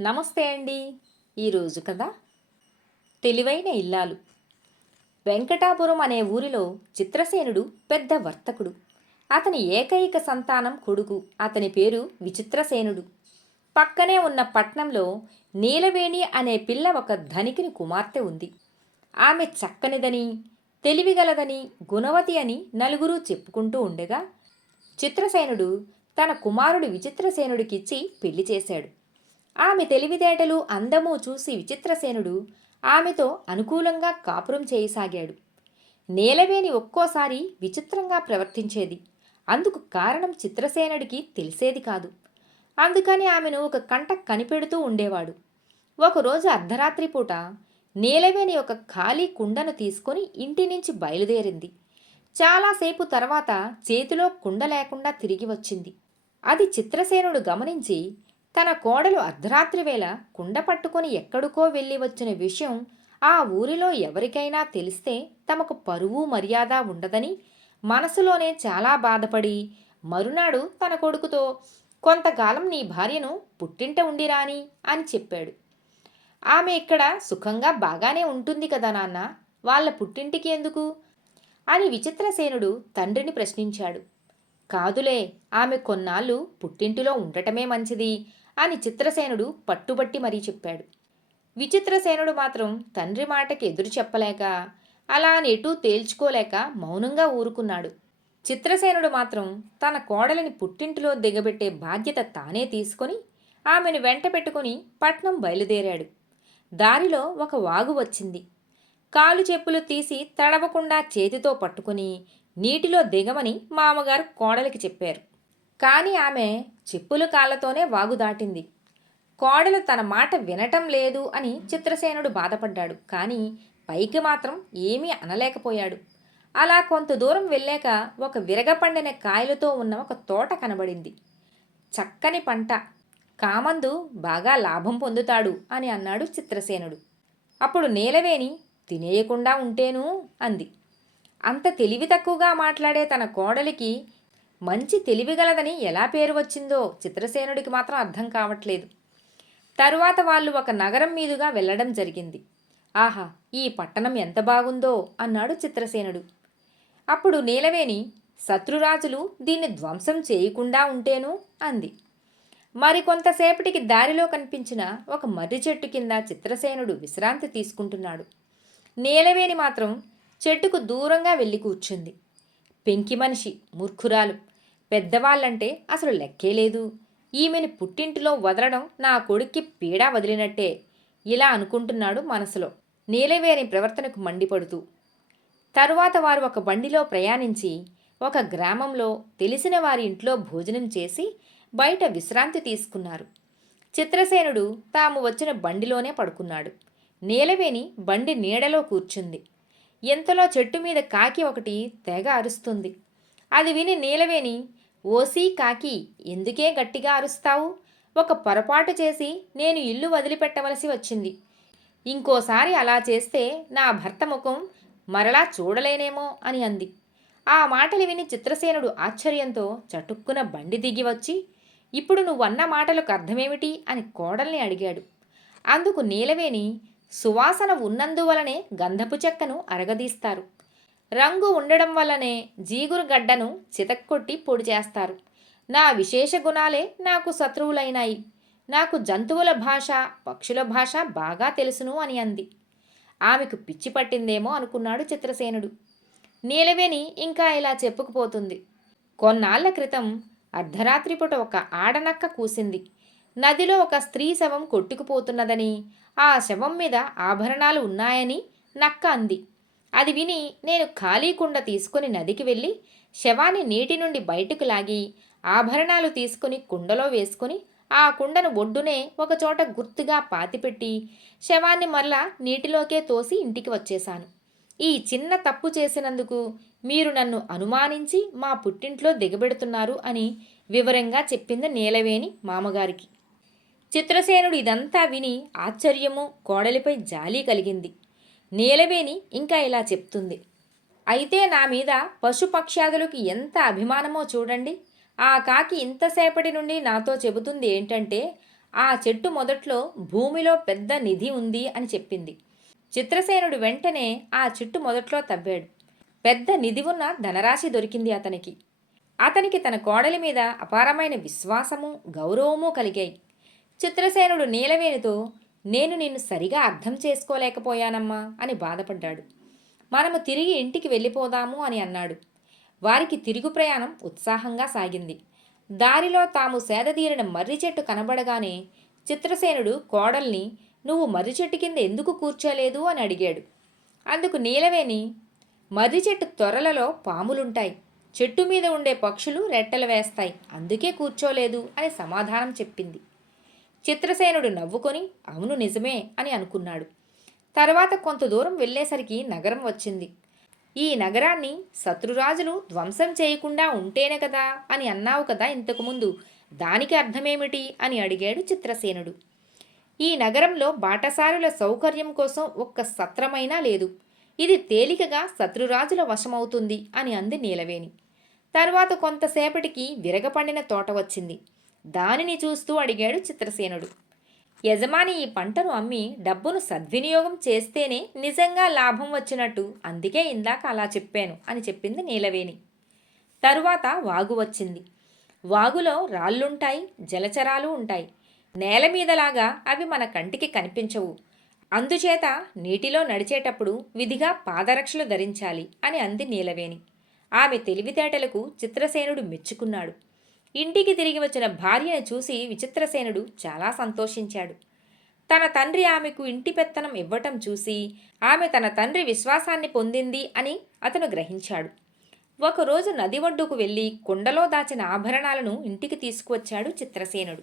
నమస్తే అండి. ఈరోజు కథ తెలివైన ఇల్లాలు. వెంకటాపురం అనే ఊరిలో చిత్రసేనుడు పెద్ద వర్తకుడు. అతని ఏకైక సంతానం కొడుకు. అతని పేరు విచిత్రసేనుడు. పక్కనే ఉన్న పట్నంలో నీలవేణి అనే పిల్ల ఒక ధనికుని కుమార్తె ఉంది. ఆమె చక్కనిదని, తెలివిగలదని, గుణవతి అని నలుగురు చెప్పుకుంటూ ఉండగా చిత్రసేనుడు తన కుమారుడు విచిత్రసేనుడికిచ్చి పెళ్లి చేశాడు. ఆమె తెలివితేటలు అందము చూసి విచిత్రసేనుడు ఆమెతో అనుకూలంగా కాపురం చేయసాగాడు. నీలవేణి ఒక్కోసారి విచిత్రంగా ప్రవర్తించేది. అందుకు కారణం చిత్రసేనుడికి తెలిసేది కాదు. అందుకని ఆమెను ఒక కంట కనిపెడుతూ ఉండేవాడు. ఒకరోజు అర్ధరాత్రి పూట నీలవేణి ఒక ఖాళీ కుండను తీసుకొని ఇంటి నుంచి బయలుదేరింది. చాలాసేపు తర్వాత చేతిలో కుండ లేకుండా తిరిగి వచ్చింది. అది చిత్రసేనుడు గమనించి తన కోడలు అర్ధరాత్రి వేళ కుండ పట్టుకొని ఎక్కడికో వెళ్ళి వచ్చిన విషయం ఆ ఊరిలో ఎవరికైనా తెలిస్తే తమకు పరువు మర్యాద ఉండదని మనసులోనే చాలా బాధపడి మరునాడు తన కొడుకుతో కొంతకాలం నీ భార్యను పుట్టింట ఉండిరాని అని చెప్పాడు. ఆమె ఇక్కడ సుఖంగా బాగానే ఉంటుంది కదా నాన్న, వాళ్ళ పుట్టింటికి ఎందుకు అని విచిత్రసేనుడు తండ్రిని ప్రశ్నించాడు. కాదులే, ఆమె కొన్నాళ్ళు పుట్టింటిలో ఉండటమే మంచిది అని చిత్రసేనుడు పట్టుబట్టి మరీ చెప్పాడు. విచిత్రసేనుడు మాత్రం తండ్రి మాటకి ఎదురు చెప్పలేక అలా ఎటూ తేల్చుకోలేక మౌనంగా ఊరుకున్నాడు. చిత్రసేనుడు మాత్రం తన కోడలిని పుట్టింటిలో దిగబెట్టే బాధ్యత తానే తీసుకొని ఆమెను వెంట పెట్టుకుని పట్నం బయలుదేరాడు. దారిలో ఒక వాగు వచ్చింది. కాలు చెప్పులు తీసి తడవకుండా చేతితో పట్టుకుని నీటిలో దిగమని మామగారు కోడలికి చెప్పారు. కానీ ఆమె చెప్పుల కాళ్ళతోనే వాగు దాటింది. కోడలు తన మాట వినటం లేదు అని చిత్రసేనుడు బాధపడ్డాడు. కానీ పైకి మాత్రం ఏమీ అనలేకపోయాడు. అలా కొంత దూరం వెళ్ళాక ఒక విరగపండిన కాయలతో ఉన్న ఒక తోట కనబడింది. చక్కని పంట, కామందు బాగా లాభం పొందుతాడు అని అన్నాడు చిత్రసేనుడు. అప్పుడు నీలవేణి తినేయకుండా ఉంటేను అంది. అంత తెలివి తక్కువగా మాట్లాడే తన కోడలికి మంచి తెలివిగలదని ఎలా పేరు వచ్చిందో చిత్రసేనుడికి మాత్రం అర్థం కావట్లేదు. తరువాత వాళ్ళు ఒక నగరం మీదుగా వెళ్ళడం జరిగింది. ఆహా, ఈ పట్టణం ఎంత బాగుందో అన్నాడు చిత్రసేనుడు. అప్పుడు నీలవేణి శత్రురాజులు దీన్ని ధ్వంసం చేయకుండా ఉంటేను అంది. మరికొంతసేపటికి దారిలో కనిపించిన ఒక మర్రి చెట్టు కింద చిత్రసేనుడు విశ్రాంతి తీసుకుంటున్నాడు. నీలవేణి మాత్రం చెట్టుకు దూరంగా వెళ్ళి కూర్చుంది. పెంకి మనిషి, మూర్ఖురాలు, పెద్దవాళ్ళంటే అసలు లెక్కే లేదు. ఈమెను పుట్టింటిలో వదలడం నా కొడుక్కి పీడా వదిలినట్టే ఇలా అనుకుంటున్నాడు మనసులో, నీలవేణి ప్రవర్తనకు మండిపడుతూ. తరువాత వారు ఒక బండిలో ప్రయాణించి ఒక గ్రామంలో తెలిసిన వారి ఇంట్లో భోజనం చేసి బయట విశ్రాంతి తీసుకున్నారు. చిత్రసేనుడు తాము వచ్చిన బండిలోనే పడుకున్నాడు. నీలవేణి బండి నీడలో కూర్చుంది. ఎంతలో చెట్టు మీద కాకి ఒకటి తెగ అరుస్తుంది. అది విని నీలవేణి, ఓసీ కాకి, ఎందుకే గట్టిగా అరుస్తావు? ఒక పొరపాటు చేసి నేను ఇల్లు వదిలిపెట్టవలసి వచ్చింది. ఇంకోసారి అలా చేస్తే నా భర్త ముఖం మరలా చూడలేనేమో అని అంది. ఆ మాటలు విని చిత్రసేనుడు ఆశ్చర్యంతో చటుక్కున బండి దిగి వచ్చి, ఇప్పుడు నువ్వన్న మాటలకు అర్థమేమిటి అని కోడల్ని అడిగాడు. అందుకు నీలవేణి, సువాసన ఉన్నందువలనే గంధపు చెక్కను అరగదీస్తారు. రంగు ఉండడం వల్లనే జీగురు గడ్డను చితక్కొట్టి పొడి చేస్తారు. నా విశేష గుణాలే నాకు శత్రువులైనాయి. నాకు జంతువుల భాష, పక్షుల భాష బాగా తెలుసును అని అంది. ఆమెకు పిచ్చి పట్టిందేమో అనుకున్నాడు చిత్రసేనుడు. నీలవేణి ఇంకా ఇలా చెప్పుకుపోతుంది. కొన్నాళ్ల క్రితం అర్ధరాత్రి పూట ఒక ఆడనక్క కూసింది. నదిలో ఒక స్త్రీ శవం కొట్టుకుపోతున్నదని, ఆ శవం మీద ఆభరణాలు ఉన్నాయని నక్క అంది. అది విని నేను ఖాళీ కుండ తీసుకుని నదికి వెళ్ళి శవాన్ని నీటి నుండి బయటకు లాగి ఆభరణాలు తీసుకుని కుండలో వేసుకుని ఆ కుండను ఒడ్డునే ఒకచోట గుర్తుగా పాతిపెట్టి శవాన్ని మరలా నీటిలోకే తోసి ఇంటికి వచ్చేశాను. ఈ చిన్న తప్పు చేసినందుకు మీరు నన్ను అనుమానించి మా పుట్టింట్లో దిగబెడుతున్నారు అని వివరంగా చెప్పింది నీలవేణి మామగారికి. చిత్రసేనుడు ఇదంతా విని ఆశ్చర్యము, కోడలిపై జాలి కలిగింది. నీలవేణి ఇంకా ఇలా చెప్తుంది. అయితే నా మీద పశుపక్ష్యాదులకు ఎంత అభిమానమో చూడండి. ఆ కాకి ఇంతసేపటి నుండి నాతో చెబుతుంది ఏంటంటే, ఆ చెట్టు మొదట్లో భూమిలో పెద్ద నిధి ఉంది అని చెప్పింది. చిత్రసేనుడు వెంటనే ఆ చెట్టు మొదట్లో తవ్వాడు. పెద్ద నిధి ఉన్న ధనరాశి దొరికింది అతనికి. అతనికి తన కోడలి మీద అపారమైన విశ్వాసము, గౌరవము కలిగాయి. చిత్రసేనుడు నీలవేణితో, నేను నిన్ను సరిగా అర్థం చేసుకోలేకపోయానమ్మా అని బాధపడ్డాడు. మనము తిరిగి ఇంటికి వెళ్ళిపోదాము అని అన్నాడు. వారికి తిరుగు ప్రయాణం ఉత్సాహంగా సాగింది. దారిలో తాము సేదదీరిన మర్రి చెట్టు కనబడగానే చిత్రసేనుడు కోడల్ని, నువ్వు మర్రి చెట్టు కింద ఎందుకు కూర్చోలేదు అని అడిగాడు. అందుకు నీలవేణి, మర్రి చెట్టు తొరలలో పాములుంటాయి, చెట్టు మీద ఉండే పక్షులు రెట్టలు వేస్తాయి, అందుకే కూర్చోలేదు అని సమాధానం చెప్పింది. చిత్రసేనుడు నవ్వుకొని అవును నిజమే అని అనుకున్నాడు. తర్వాత కొంత దూరం వెళ్ళేసరికి నగరం వచ్చింది. ఈ నగరాన్ని శత్రురాజులు ధ్వంసం చేయకుండా ఉంటేనే కదా అని అన్నావు కదా ఇంతకుముందు, దానికి అర్థమేమిటి అని అడిగాడు చిత్రసేనుడు. ఈ నగరంలో బాటసారుల సౌకర్యం కోసం ఒక్క సత్రమైనా లేదు. ఇది తేలికగా శత్రురాజుల వశమవుతుంది అని అంది నీలవేణి. తర్వాత కొంతసేపటికి విరగపండిన తోట వచ్చింది. దానిని చూస్తూ అడిగాడు చిత్రసేనుడు. యజమాని ఈ పంటను అమ్మి డబ్బును సద్వినియోగం చేస్తేనే నిజంగా లాభం వచ్చినట్టు, అందుకే ఇందాక అలా చెప్పాను అని చెప్పింది నీలవేణి. తరువాత వాగు వచ్చింది. వాగులో రాళ్ళుంటాయి, జలచరాలు ఉంటాయి. నేల మీదలాగా అవి మన కంటికి కనిపించవు. అందుచేత నీటిలో నడిచేటప్పుడు విధిగా పాదరక్షలు ధరించాలి అని అంది నీలవేణి. ఆమె తెలివితేటలకు చిత్రసేనుడు మెచ్చుకున్నాడు. ఇంటికి తిరిగి వచ్చిన భార్యను చూసి విచిత్రసేనుడు చాలా సంతోషించాడు. తన తండ్రి ఆమెకు ఇంటి పెత్తనం ఇవ్వటం చూసి ఆమె తన తండ్రి విశ్వాసాన్ని పొందింది అని అతను గ్రహించాడు. ఒకరోజు నది ఒడ్డుకు వెళ్ళి కుండలో దాచిన ఆభరణాలను ఇంటికి తీసుకువచ్చాడు చిత్రసేనుడు.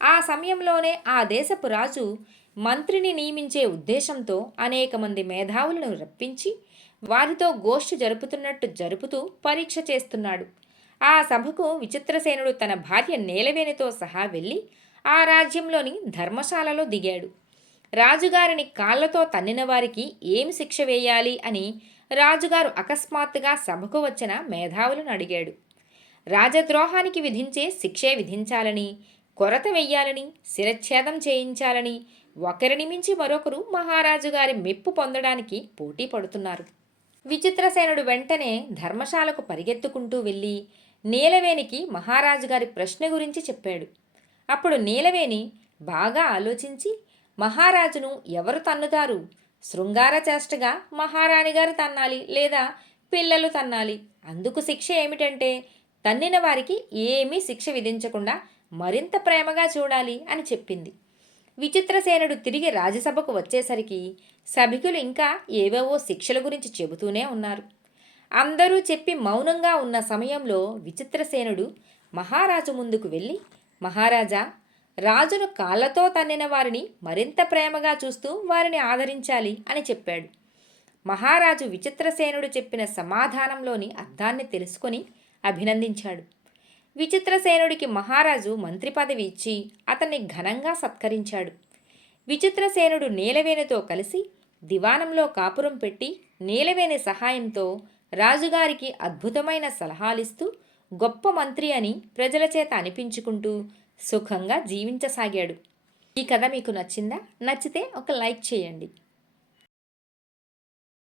ఆ సమయంలోనే ఆ దేశపు రాజు మంత్రిని నియమించే ఉద్దేశంతో అనేక మంది మేధావులను రప్పించి వారితో గోష్ఠి జరుపుతున్నట్టు జరుపుతూ పరీక్ష చేస్తున్నాడు. ఆ సభకు విచిత్రసేనుడు తన భార్య నీలవేణితో సహా వెళ్ళి ఆ రాజ్యంలోని ధర్మశాలలో దిగాడు. రాజుగారిని కాళ్లతో తన్నిన వారికి ఏమి శిక్ష వేయాలి అని రాజుగారు అకస్మాత్తుగా సభకు వచ్చిన మేధావులను అడిగాడు. రాజద్రోహానికి విధించే శిక్షే విధించాలని, కొరత వెయ్యాలని, శిరచ్ఛేదం చేయించాలని ఒకరిని మించి మరొకరు మహారాజుగారి మెప్పు పొందడానికి పోటీ పడుతున్నారు. విచిత్రసేనుడు వెంటనే ధర్మశాలకు పరిగెత్తుకుంటూ వెళ్ళి నీలవేణికి మహారాజుగారి ప్రశ్న గురించి చెప్పాడు. అప్పుడు నీలవేణి బాగా ఆలోచించి, మహారాజును ఎవరు తన్నుతారు? శృంగార చేష్టగా మహారాణిగారు తన్నాలి, లేదా పిల్లలు తన్నాలి. అందుకు శిక్ష ఏమిటంటే తన్నిన వారికి ఏమీ శిక్ష విధించకుండా మరింత ప్రేమగా చూడాలి అని చెప్పింది. విచిత్రసేనుడు తిరిగి రాజసభకు వచ్చేసరికి సభికులు ఇంకా ఏవేవో శిక్షల గురించి చెబుతూనే ఉన్నారు. అందరూ చెప్పి మౌనంగా ఉన్న సమయంలో విచిత్రసేనుడు మహారాజు ముందుకు వెళ్ళి, మహారాజా, రాజును కాళ్లతో తన్నిన వారిని మరింత ప్రేమగా చూస్తూ వారిని ఆదరించాలి అని చెప్పాడు. మహారాజు విచిత్రసేనుడు చెప్పిన సమాధానంలోని అర్థాన్ని తెలుసుకొని అభినందించాడు. విచిత్రసేనుడికి మహారాజు మంత్రి పదవి ఇచ్చి అతన్ని ఘనంగా సత్కరించాడు. విచిత్రసేనుడు నీలవేణితో కలిసి దివానంలో కాపురం పెట్టి నీలవేణి సహాయంతో రాజుగారికి అద్భుతమైన సలహాలిస్తూ గొప్ప మంత్రి అని ప్రజల చేత అనిపించుకుంటూ సుఖంగా జీవించసాగాడు. ఈ కథ మీకు నచ్చిందా? నచ్చితే ఒక లైక్ చేయండి.